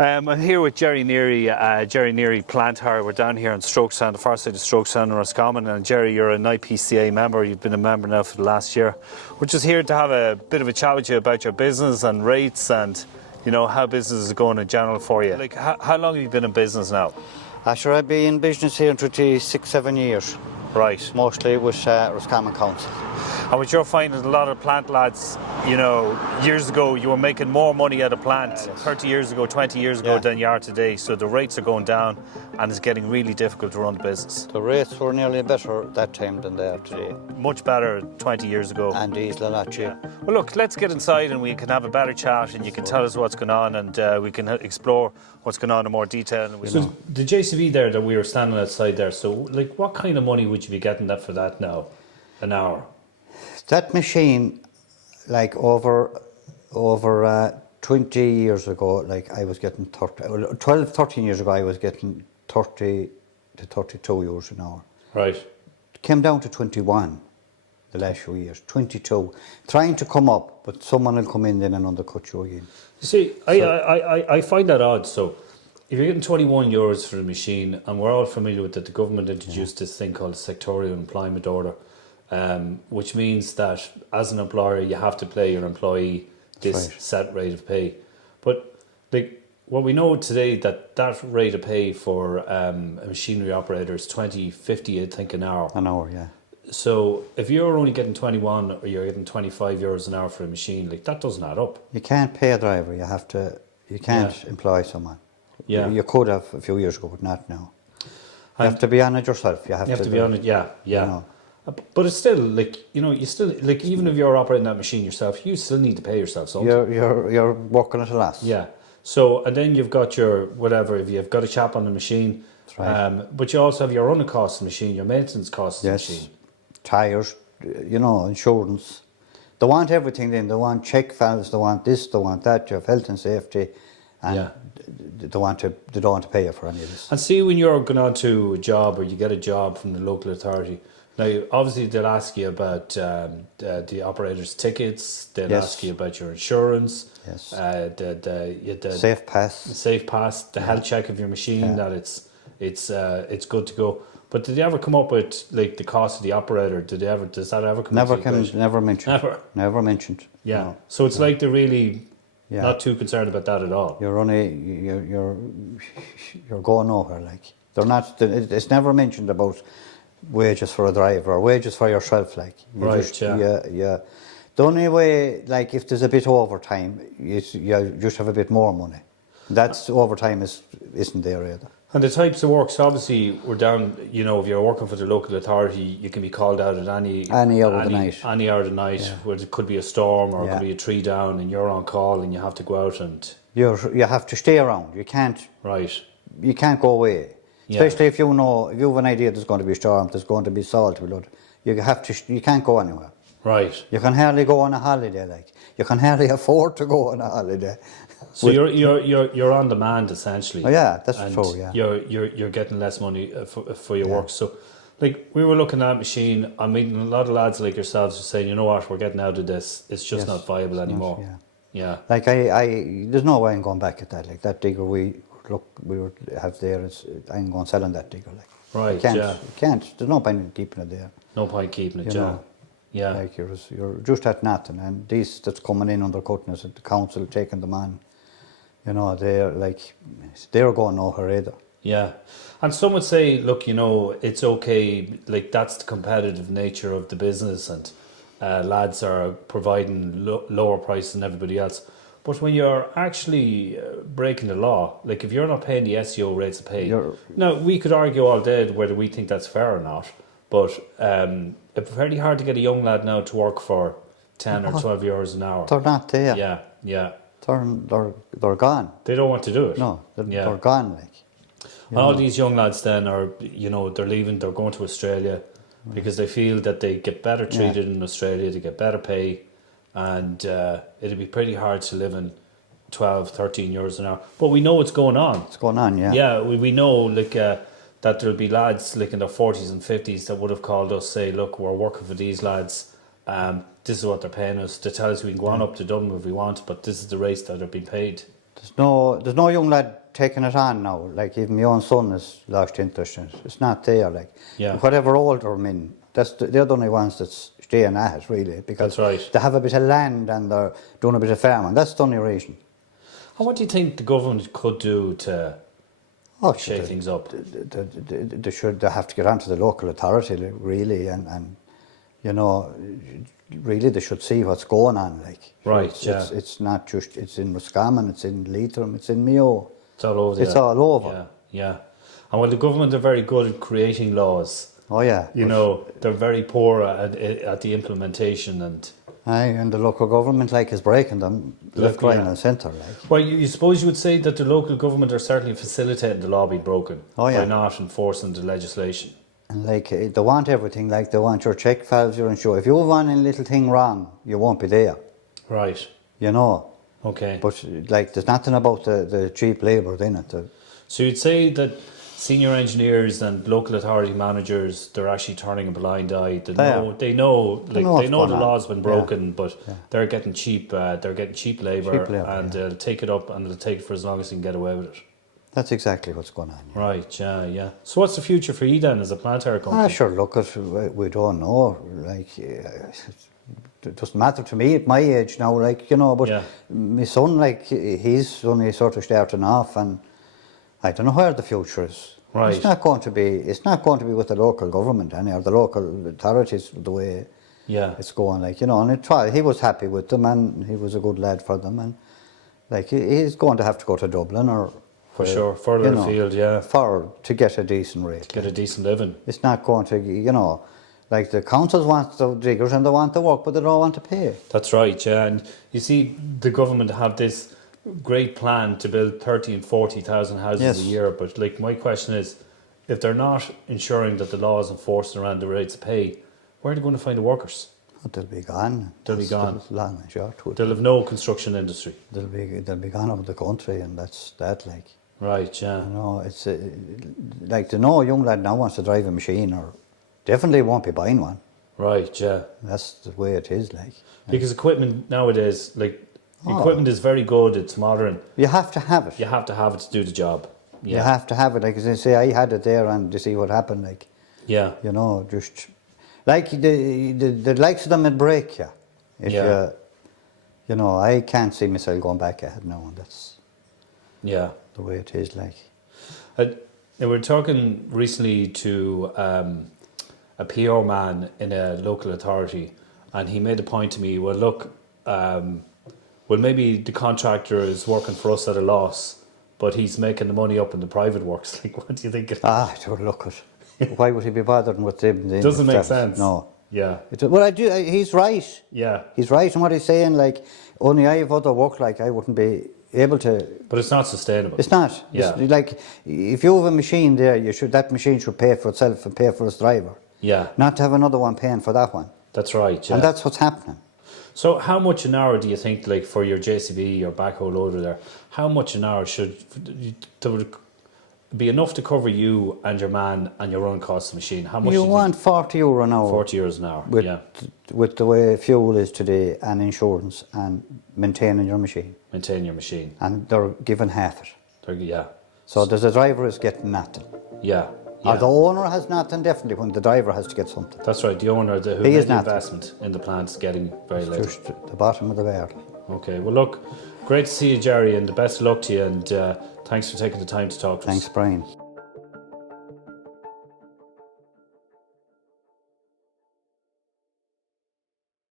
I'm here with Gerry Neary, Gerry Neary Plant Hire. We're down here on Strokestown, the far side of Strokestown in Roscommon. And Gerry, you're an IPCA member. You've been a member now for the last year. We're just here to have a bit of a chat with you about your business and rates and, you know, how business is going in general for you. Like, how long have you been in business now? Sure, I've been in business here in 26-7 years. Right. Mostly with Roscommon Council. And what you're finding, a lot of plant lads, you know, years ago you were making more money at a plant 30 years ago, 20 years ago than you are today. So the rates are going down and it's getting really difficult to run the business. The rates were nearly better that time than they are today. Much better 20 years ago. And easily a lot cheaper. Well, look, let's get inside and we can have a better chat and you can tell us what's going on and we can explore what's going on in more detail. So the JCB there that we were standing outside there, so like what kind of money would you be getting that for that now, an hour? That machine, like over 20 years ago, like I was getting 12, 13 years ago, I was getting 30 to 32 euros an hour. Right. It came down to 21 the last few years, 22. Trying to come up, but someone will come in then and undercut you again. You see, I find that odd. So if you're getting 21 euros for a machine, and we're all familiar with that, the government introduced this thing called a sectorial employment order, which means that as an employer you have to pay your employee this set rate of pay. But like what we know today, that rate of pay for a machinery operator is 20.50, I think, an hour. An hour, yeah. So if you're only getting 21 or you're getting 25 euros an hour for a machine, like that doesn't add up. You can't pay a driver. You can't employ someone. Yeah. You could have a few years ago, but not now. You have to be on it yourself. You have to be on it. Yeah. You know. But it's still like, you know, you still like, even if you're operating that machine yourself, you still need to pay yourself something. You're working at a loss. Yeah. So and then you've got your whatever, if you've got a chap on the machine, that's right. But you also have your running costs of the machine, your maintenance costs of the machine. Tyres, you know, insurance. They want everything then. They want check valves, they want this, they want that, you have health and safety, and they don't want to pay you for any of this. And see, when you're going on to a job or you get a job from the local authority, now obviously they'll ask you about the operator's tickets, they'll ask you about your insurance, the safe pass, the health check of your machine, that it's good to go. But did they ever come up with like the cost of the operator? Does that ever come up? Never mentioned. Never mentioned. Yeah. No. So it's like they're really not too concerned about that at all. You're going nowhere. Like they're not. It's never mentioned about wages for a driver or wages for yourself. Like the only way, like if there's a bit of overtime, you just have a bit more money. That's overtime isn't there either. And the types of work, so obviously we're down, you know, if you're working for the local authority, you can be called out at any hour of the night. Any hour of the night, where it could be a storm or it could be a tree down and you're on call and you have to go out and... You have to stay around, you can't... Right. You can't go away. Especially if you have an idea there's going to be a storm, there's going to be salt, you can't go anywhere. Right. You can hardly go on a holiday, like. You can hardly afford to go on a holiday. So you're on demand essentially. Oh yeah, that's true. Yeah, you're getting less money for your work. So, like we were looking at that machine, I'm meeting a lot of lads like yourselves who saying, you know what, we're getting out of this. It's just not viable anymore. Yeah. Like there's no way I'm going back at that. Like that digger we have there. I'm going selling that digger. Like right. You can't. There's no point in keeping it there. No point keeping it. Yeah. Like you're just at nothing, and these that's coming in undercutting us, the council taking them on. You know, they're going nowhere either. Yeah. And some would say, look, you know, it's okay, like that's the competitive nature of the business and lads are providing lower prices than everybody else. But when you're actually breaking the law, like if you're not paying the SEO rates of pay, now we could argue all day whether we think that's fair or not, but it's very hard to get a young lad now to work for 10 or 12 euros an hour. They're not there. Yeah. They're gone. They don't want to do it. No, they're gone. Like all these young lads then are, you know, they're leaving. They're going to Australia because they feel that they get better treated in Australia. They get better pay, and it'd be pretty hard to live in 12, 13 euros an hour. But we know what's going on. It's going on, yeah. Yeah, we know like that there'll be lads like in their 40s and 50s that would have called us, say, look, we're working for these lads. This is what they're paying us. They tell us we can go on up to Dublin if we want, but this is the rates that are being paid. There's no young lad taking it on now. Like even my own son has lost interest in it. It's not there. Like whatever older men, they're the only ones that's staying at it really, because they have a bit of land and they're doing a bit of farming. That's the only reason. And what do you think the government could do to shake things up? They have to get onto the local authority really, and you know, really they should see what's going on. Like it's not just, it's in Roscommon, it's in Leitrim, it's in Mayo. It's all over. It's all over. Yeah. And well, the government are very good at creating laws. Oh yeah. You know, they're very poor at the implementation and the local government is breaking them left, right and centre. Well, you suppose you would say that the local government are certainly facilitating the law being broken by not enforcing the legislation. And they want everything. They want your check files, your insurance. If you have one little thing wrong, you won't be there. Right. You know. Okay. But there's nothing about the cheap labour in it. So you'd say that senior engineers and local authority managers, they're actually turning a blind eye. They know the law's been broken, but they're getting cheap labour, and they'll take it up and they'll take it for as long as they can get away with it. That's exactly what's going on. Yeah. Right, yeah. So what's the future for you then as a planetary company? Sure, look, we don't know. It doesn't matter to me at my age now, but my son, he's only sort of starting off, and I don't know where the future is. Right. It's not going to be with the local government or the local authorities the way it's going, and he was happy with them, and he was a good lad for them, and he's going to have to go to Dublin or for sure, further afield, to get a decent rate. Get a decent living. It's not going to, the councils want the diggers and they want the work, but they don't want to pay. That's right, yeah. And you see, the government have this great plan to build 30 and 40,000 houses a year. But my question is, if they're not ensuring that the law is enforced around the rates of pay, where are they going to find the workers? They'll be gone. They'll be gone. Long and short. They'll have no construction industry. They'll be gone out of the country, and that's that. Right, yeah. It's no young lad now wants to drive a machine, or definitely won't be buying one. Right, yeah. That's the way it is, Because equipment nowadays, equipment is very good. It's modern. You have to have it. You have to have it to do the job. Yeah. You have to have it. As I say, I had it there, and to see what happened. Yeah. Just the likes of them would break you. If I can't see myself going back ahead now, and that's the way it is. We were talking recently to a PR man in a local authority, and he made a point to me. Well, look, maybe the contractor is working for us at a loss, but he's making the money up in the private works. What do you think? Why would he be bothering with them? Doesn't make sense. No. Yeah. He's right. Yeah. He's right in what he's saying. Only I have other work. I wouldn't be able to. But it's not sustainable. It's not. Yeah. If you have a machine there, that machine should pay for itself and pay for its driver. Yeah. Not to have another one paying for that one. That's right. Yeah. And that's what's happening. So how much an hour do you think, for your JCB, your backhoe loader there, how much an hour should be enough to cover you and your man and your run costs of the machine? How much you want €40 an hour. 40 euros an hour, with the way fuel is today, and insurance, and maintaining your machine. Maintain your machine. And they're given half it. Yeah. So there's a driver is getting nothing. Yeah. Or the owner has nothing, definitely, when the driver has to get something. That's right, the owner who made the investment in the plant is getting very little. Just the bottom of the barrel. Okay, well look, great to see you, Gerry, and the best of luck to you, and thanks for taking the time to talk to us. Thanks, Brian.